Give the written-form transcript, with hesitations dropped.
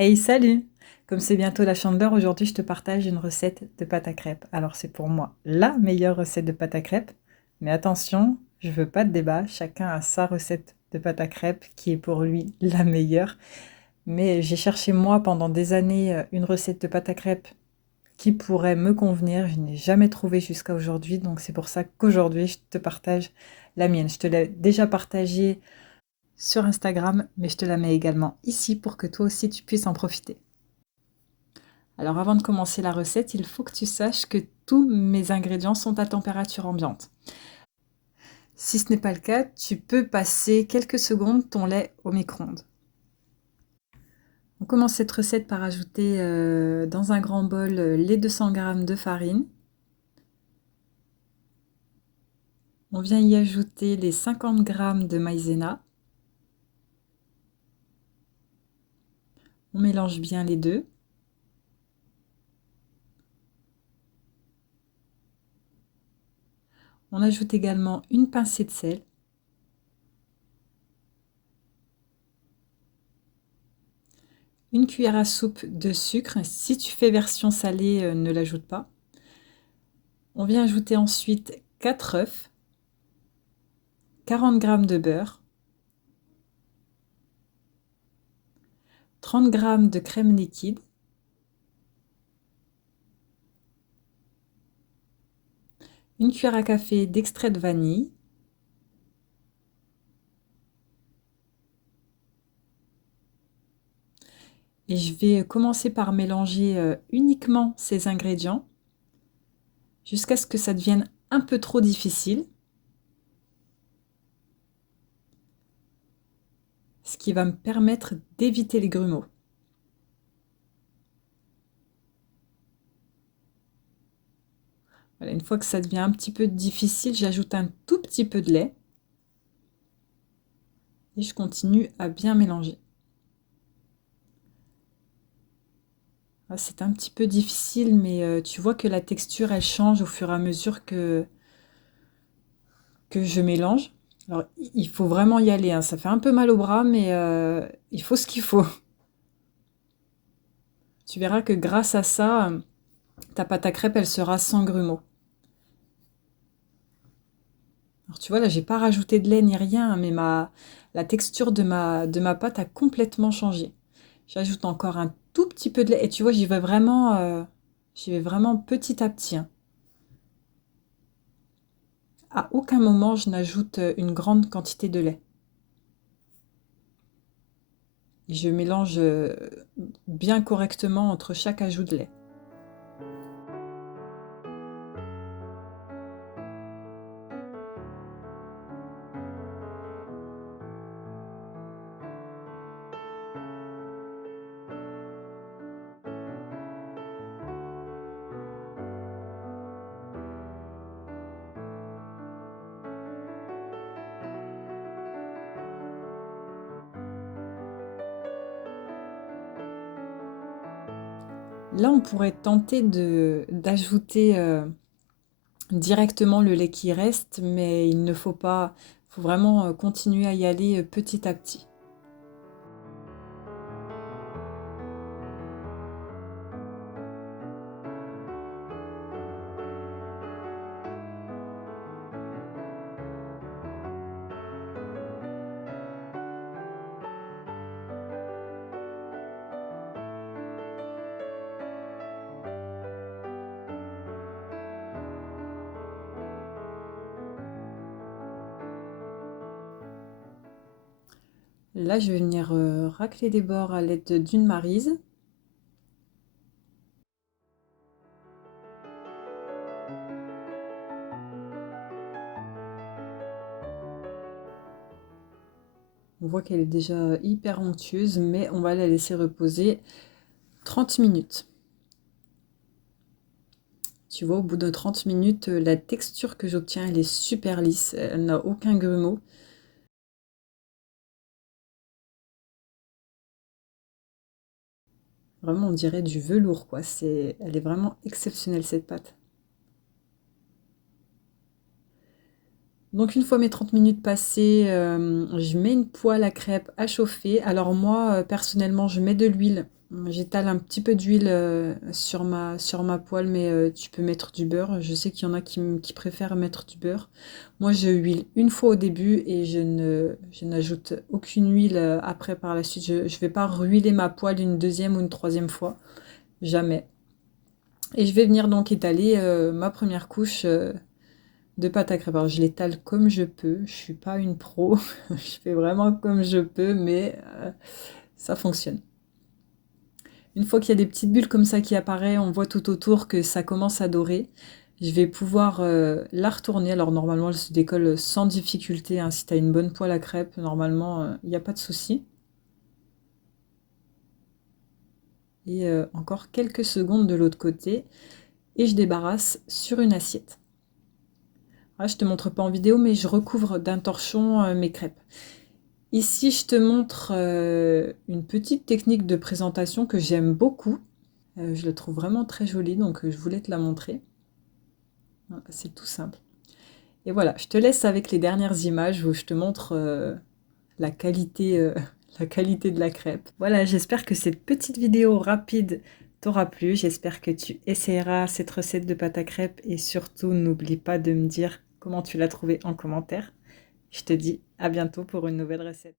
Hey, salut! Comme c'est bientôt la Chandeleur, aujourd'hui je te partage une recette de pâte à crêpes. Alors c'est pour moi la meilleure recette de pâte à crêpes, mais attention, je veux pas de débat, chacun a sa recette de pâte à crêpes qui est pour lui la meilleure. Mais j'ai cherché moi pendant des années une recette de pâte à crêpes qui pourrait me convenir, je n'ai jamais trouvé jusqu'à aujourd'hui, donc c'est pour ça qu'aujourd'hui je te partage la mienne. Je te l'ai déjà partagée sur Instagram, mais je te la mets également ici pour que toi aussi tu puisses en profiter. Alors avant de commencer la recette, il faut que tu saches que tous mes ingrédients sont à température ambiante. Si ce n'est pas le cas, tu peux passer quelques secondes ton lait au micro-ondes. On commence cette recette par ajouter dans un grand bol les 200 g de farine. On vient y ajouter les 50 g de maïzena. On mélange bien les deux. On ajoute également une pincée de sel. Une cuillère à soupe de sucre. Si tu fais version salée, ne l'ajoute pas. On vient ajouter ensuite 4 œufs, 40 g de beurre, 30 g de crème liquide, une cuillère à café d'extrait de vanille, et je vais commencer par mélanger uniquement ces ingrédients jusqu'à ce que ça devienne un peu trop difficile, ce qui va me permettre d'éviter les grumeaux. Voilà, une fois que ça devient un petit peu difficile, j'ajoute un tout petit peu de lait et je continue à bien mélanger. C'est un petit peu difficile, mais tu vois que la texture, elle change au fur et à mesure que je mélange. Alors, il faut vraiment y aller, hein. Ça fait un peu mal au bras, mais il faut ce qu'il faut. Tu verras que grâce à ça, ta pâte à crêpes, elle sera sans grumeaux. Alors, tu vois, là, j'ai pas rajouté de lait ni rien, hein, mais la texture de ma pâte a complètement changé. J'ajoute encore un tout petit peu de lait. Et tu vois, j'y vais vraiment petit à petit, hein. À aucun moment, je n'ajoute une grande quantité de lait. Et je mélange bien correctement entre chaque ajout de lait. Là, on pourrait tenter d'ajouter directement le lait qui reste, mais il ne faut pas, il faut vraiment continuer à y aller petit à petit. Là, je vais venir racler des bords à l'aide d'une maryse. On voit qu'elle est déjà hyper onctueuse, mais on va la laisser reposer 30 minutes. Tu vois, au bout de 30 minutes, la texture que j'obtiens, elle est super lisse, elle n'a aucun grumeau. Vraiment, on dirait du velours, quoi. Elle est vraiment exceptionnelle, cette pâte. Donc une fois mes 30 minutes passées, je mets une poêle à crêpes à chauffer. Alors moi, personnellement, je mets de l'huile. J'étale un petit peu d'huile sur ma poêle, mais tu peux mettre du beurre. Je sais qu'il y en a qui préfèrent mettre du beurre. Moi, je huile une fois au début et je n'ajoute aucune huile après par la suite. Je ne vais pas ruiler ma poêle une deuxième ou une troisième fois. Jamais. Et je vais venir donc étaler ma première couche de pâte à crêpes. Alors, je l'étale comme je peux. Je suis pas une pro. Je fais vraiment comme je peux, mais ça fonctionne. Une fois qu'il y a des petites bulles comme ça qui apparaissent, on voit tout autour que ça commence à dorer. Je vais pouvoir la retourner. Alors, normalement, elle se décolle sans difficulté, hein. Si tu as une bonne poêle à crêpes, normalement, il n'y a pas de souci. Et encore quelques secondes de l'autre côté. Et je débarrasse sur une assiette. Ah, je te montre pas en vidéo, mais je recouvre d'un torchon mes crêpes. Ici, je te montre une petite technique de présentation que j'aime beaucoup. Je la trouve vraiment très jolie, donc je voulais te la montrer. Voilà, c'est tout simple. Et voilà, je te laisse avec les dernières images où je te montre la qualité, la qualité de la crêpe. Voilà, j'espère que cette petite vidéo rapide t'aura plu. J'espère que tu essaieras cette recette de pâte à crêpes et surtout n'oublie pas de me dire comment tu l'as trouvée en commentaire. Je te dis à bientôt pour une nouvelle recette.